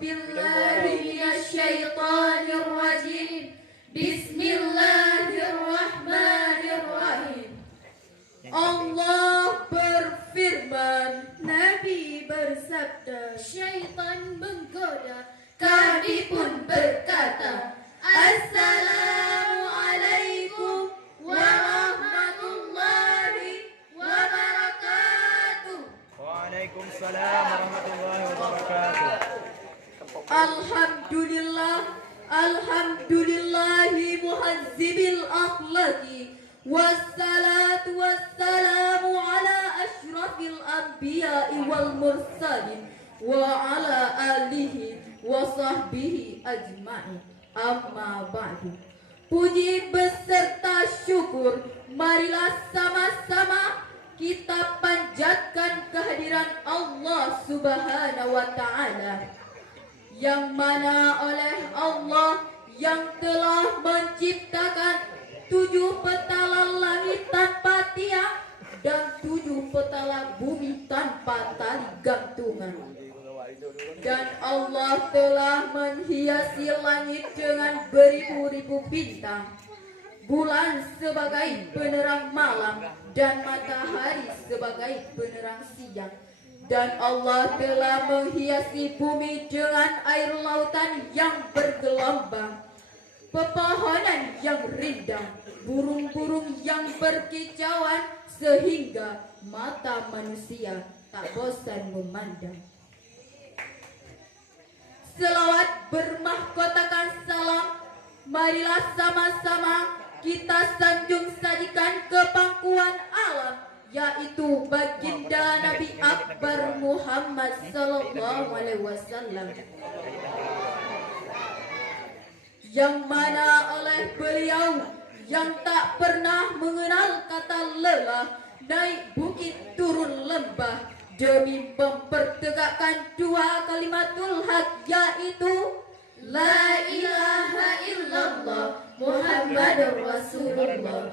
بالله من الشيطان الرجيم. بسم الله الرحمن الرحيم. Allah berfirman, Nabi bersabda, syaitan menggoda, kami pun berkata, Assalamualaikum warahmatullahi wabarakatuh. Waalaikumsalam warahmatullahi wabarakatuh. Alhamdulillahi muhazzibil akhlaqi, wassalatu wassalamu ala ashrafil anbiya'i wal mursalin wa ala alihi wa sahbihi ajma'in. Amma ba'du. Puji beserta syukur, marilah sama-sama kita panjatkan kehadiran Allah Subhanahu wa Ta'ala, yang mana oleh Allah yang telah menciptakan 7 petala langit tanpa tiang dan 7 petala bumi tanpa tali gantungan. Dan Allah telah menghiasi langit dengan beribu-ribu bintang, bulan sebagai penerang malam dan matahari sebagai penerang siang. Dan Allah telah menghiasi bumi dengan air lautan yang bergelombang, pepohonan yang rindang, burung-burung yang berkicauan, sehingga mata manusia tak bosan memandang. Selawat bermahkotakan salam, marilah sama-sama kita sanjung sajikan ke pangkuan alam, yaitu baginda Nabi Akbar Muhammad sallallahu alaihi wasallam, yang mana oleh beliau yang tak pernah mengenal kata lelah, naik bukit turun lembah demi mempertegakkan 2 kalimatul haq, yaitu La ilaha illallah Muhammadur Rasulullah.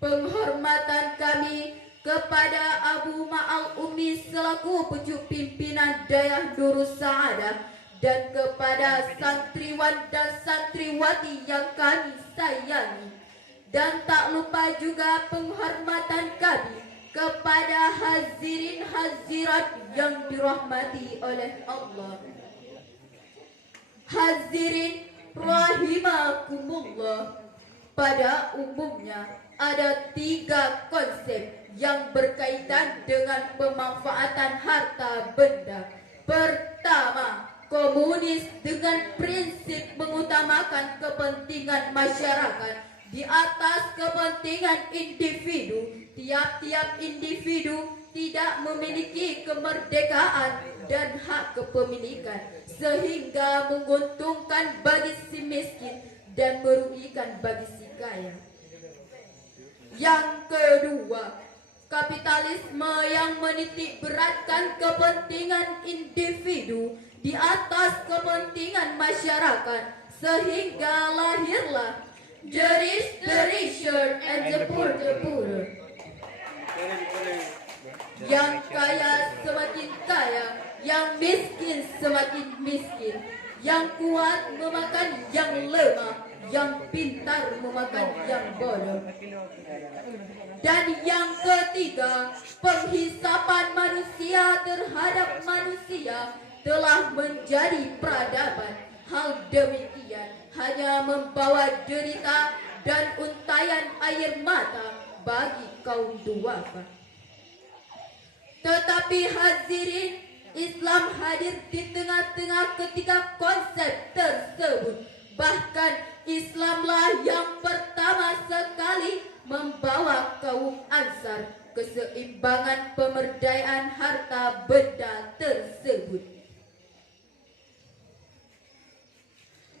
Penghormatan kami kepada Abu Ma'al Umi selaku pucuk pimpinan Dayah Nurus Sa'adah, dan kepada santriwan dan santriwati yang kami sayangi. Dan tak lupa juga penghormatan kami kepada hadirin hadirat yang dirahmati oleh Allah. Hadirin rahimakumullah. Pada umumnya ada 3 konsep yang berkaitan dengan pemanfaatan harta benda. Pertama, komunis dengan prinsip mengutamakan kepentingan masyarakat di atas kepentingan individu. Tiap-tiap individu tidak memiliki kemerdekaan dan hak kepemilikan, sehingga menguntungkan bagi si miskin dan merugikan bagi si kaya. Yang kedua, kapitalisme yang menitik beratkan kepentingan individu di atas kepentingan masyarakat, sehingga lahirlah the rich the richer and the poor the poorer. Yang kaya semakin kaya, yang miskin semakin miskin. Yang kuat memakan yang lemah, yang pintar memakan yang bodoh. Dan yang ketiga, penghisapan manusia terhadap manusia telah menjadi peradaban. Hal demikian hanya membawa derita dan untayan air mata bagi kaum duafa. Tetapi hadirin, Islam hadir di tengah-tengah ketiga konsep tersebut. Bahkan Islamlah yang pertama sekali membawa kaum Ansar keseimbangan pemberdayaan harta benda tersebut.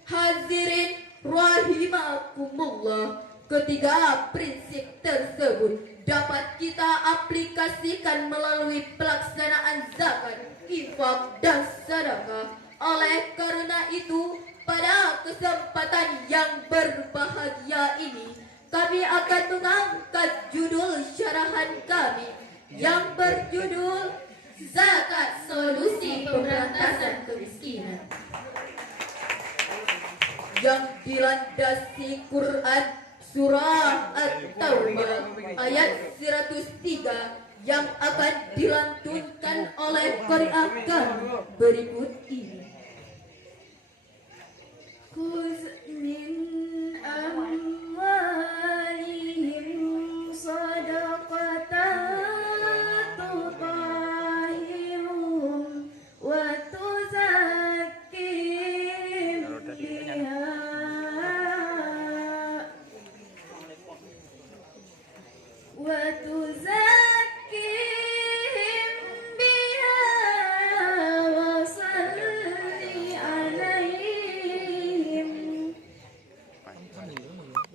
Hadirin rahimakumullah, ketiga prinsip tersebut dapat kita aplikasikan melalui pelaksanaan zakat, infak, dan sedekah. Oleh karena itu, pada kesempatan yang berbahagia ini, kami akan mengangkat judul syarahan kami yang berjudul Zakat Solusi Pemberantasan dilandasi Quran surah At-Taubah ayat 103 yang akan dilantunkan oleh qari agama berikut ini. Khuz min amwalihim sadaqatan tutahhiruhum wa tuzakkihim biha wa tuzakkihim biha wa salli alaihim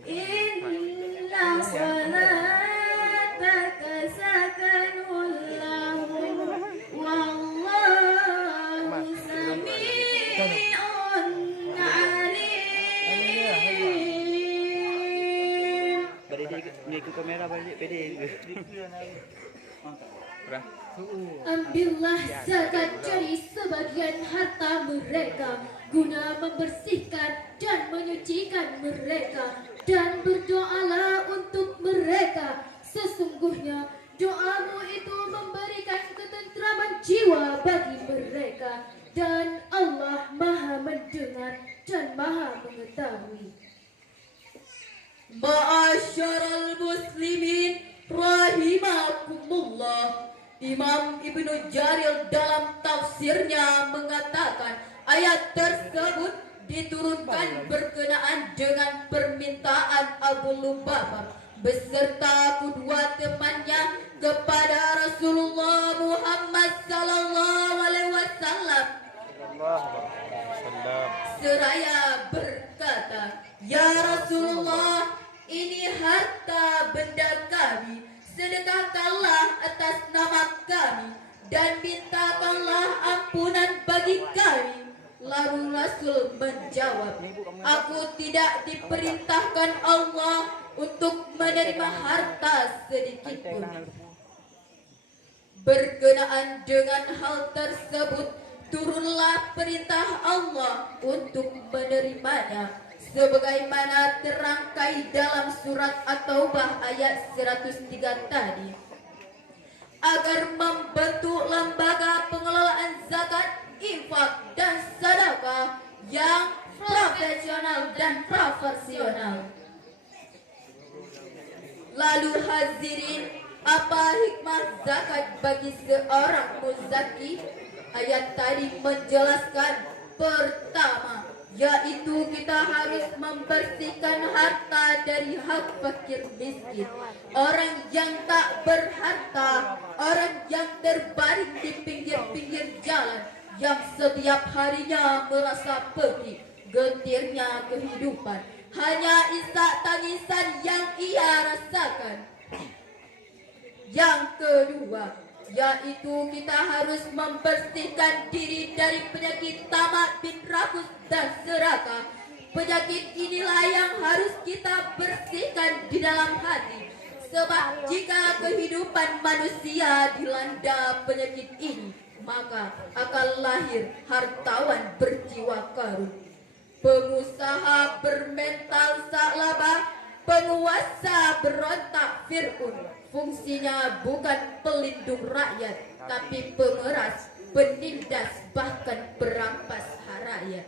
inna salataka sakanun lahum wallahu sami'un alim. Ikut kamera balik pede. Ambillah zakat dari sebagian harta mereka guna membersihkan dan menyucikan mereka, dan berdoalah untuk mereka. Sesungguhnya doamu itu memberikan ketentraman jiwa bagi mereka, dan Allah Maha mendengar dan Maha mengetahui. Ma'asyaral muslimin rahimakumullah. Imam Ibnu Jarir dalam tafsirnya mengatakan ayat tersebut diturunkan berkenaan dengan permintaan Abu Lubabah beserta kedua temannya kepada Rasulullah Muhammad sallallahu alaihi wasallam. Seraya berkata, "Ya Rasulullah, ini harta benda kami, sedekahkanlah atas nama kami dan mintakanlah ampunan bagi kami." Lalu Rasul menjawab, "Aku tidak diperintahkan Allah untuk menerima harta sedikit pun." Berkenaan dengan hal tersebut, turunlah perintah Allah untuk menerimanya, sebagaimana terangkai dalam surat At-Taubah ayat 103 tadi, agar membentuk lembaga pengelolaan zakat, infak, dan sedekah yang profesional dan proporsional. Lalu hadirin, apa hikmah zakat bagi seorang muzaki? Ayat tadi menjelaskan pertama, yaitu kita harus membersihkan harta dari hak fakir miskin, orang yang tak berharta, orang yang terbaring di pinggir-pinggir jalan, yang setiap harinya merasa perih getirnya kehidupan, hanya isak tangisan yang ia rasakan. Yang kedua, yaitu kita harus membersihkan diri dari penyakit tamak bin rakus dan serakah. Penyakit inilah yang harus kita bersihkan di dalam hati, sebab jika kehidupan manusia dilanda penyakit ini, maka akan lahir hartawan berjiwa karun, pengusaha bermental salabah, penguasa berontak Fir'aun. Fungsinya bukan pelindung rakyat, tapi pemeras, penindas, bahkan perampas rakyat.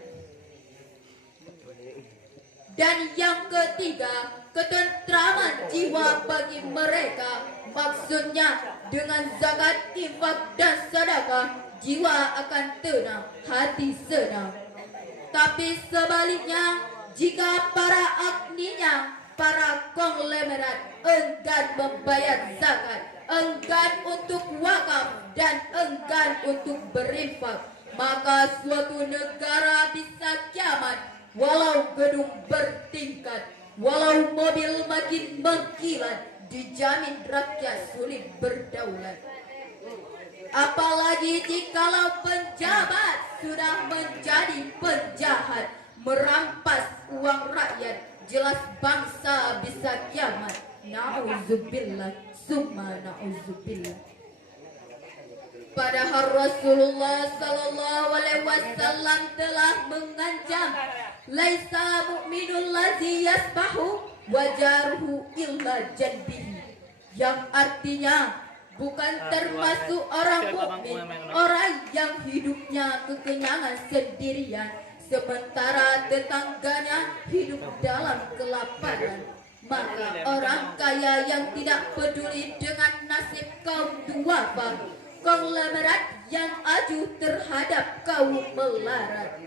Dan yang ketiga, ketentraman jiwa bagi mereka. Maksudnya dengan zakat, infak, dan sedekah, jiwa akan tenang, hati senang. Tapi sebaliknya, jika para agninya, para konglomerat enggan membayar zakat, enggan untuk wakaf, dan enggan untuk berinfak, maka suatu negara bisa kiamat. Walau gedung bertingkat, walau mobil makin mengkilat, dijamin rakyat sulit berdaulat. Apalagi jikalau penjabat sudah menjadi penjahat, merampas uang rakyat, jelas bangsa bisa kiamat. Na'udzubillah, summa na'udzubillah. Padahal Rasulullah sallallahu alaihi wasallam telah mengancam, laisa mu'minul ladzi yasbahu wajaruhu illa janbihi, yang artinya bukan termasuk orang mukmin orang yang hidupnya kekenyangan sendirian sementara tetangganya hidup dalam kelaparan. Maka orang kaya yang tidak peduli dengan nasib kaum duafa, konglomerat yang acuh terhadap kaum melarat.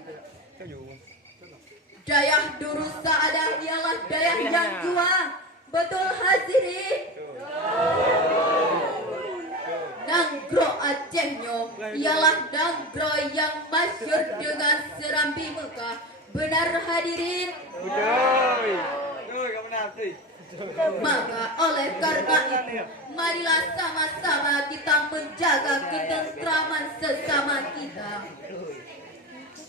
Dayah durus saadah ialah dayah yang juang. Betul hadirin? Nanggro Acehnya ialah nanggro yang masyhur dengan serambi Mekah. Benar hadirin? Maka oleh karena itu, marilah sama-sama kita menjaga ketentraman sesama kita.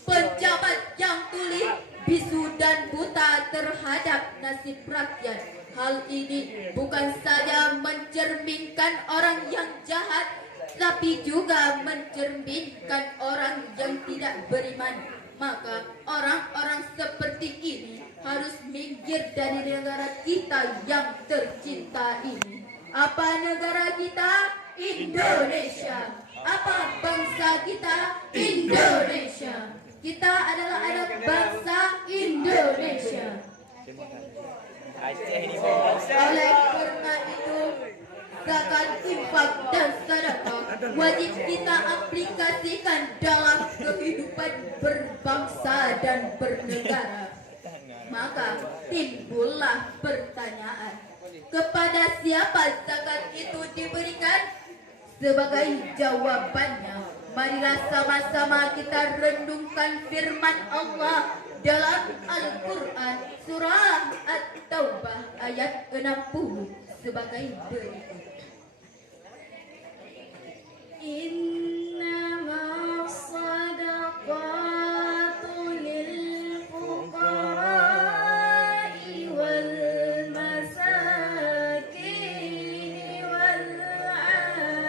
Pejabat yang tuli, bisu dan buta terhadap nasib rakyat. Hal ini bukan saja mencerminkan orang yang jahat, tapi juga mencerminkan orang yang tidak beriman. Maka orang-orang seperti ini harus minggir dari negara kita yang tercinta ini. Apa negara kita? Indonesia. Apa bangsa kita? Indonesia. Kita adalah anak bangsa Indonesia. Oleh karena itu, zakat, infak, dan sedekah wajib kita aplikasikan dalam kehidupan berbangsa dan bernegara. Maka timbullah pertanyaan, kepada siapa zakat itu diberikan? Sebagai jawabannya, marilah sama-sama kita renungkan firman Allah dalam Al-Quran surah At-Taubah ayat 60 sebagai berikut. Innama sadaqatu lil fuqara'i wal masakin wal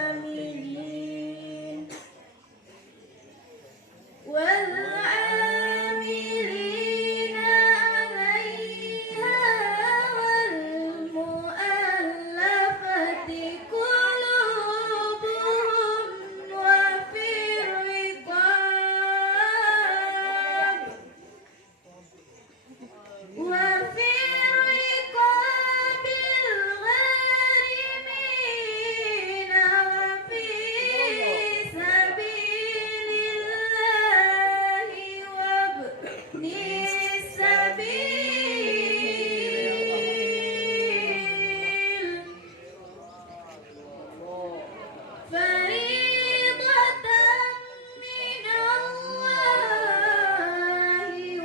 'amilin wal 'amilin 'alayha wal mu'allafati qulubuhum wa fir riqab bil gharimin wa fi sabilillahi wa ibni sabil fariidatan minallahi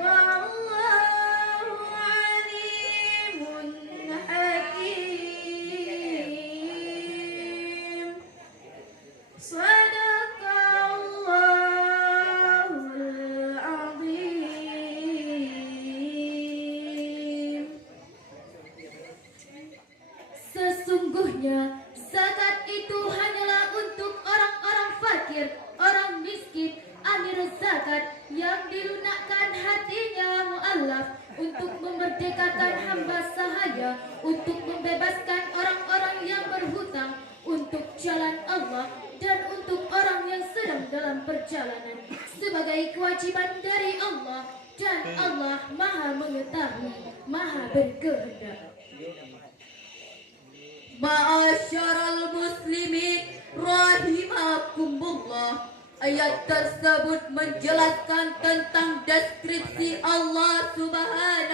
wallahu alimun hakim. Sadaqallahul azim. Sesungguhnya zakat itu hanyalah untuk orang-orang fakir, orang miskin, amir zakat yang dilunakkan hatinya mu'allaf, untuk memerdekakan hamba sahaya, untuk membebaskan orang-orang yang berhutang, untuk jalan Allah, dan untuk orang yang sedang dalam perjalanan, sebagai kewajiban dari Allah, dan Allah maha mengetahui, maha berkehendak. Ma'asyaral muslimin rahimakumullah. Ayat tersebut menjelaskan tentang deskripsi Allah Subhanahu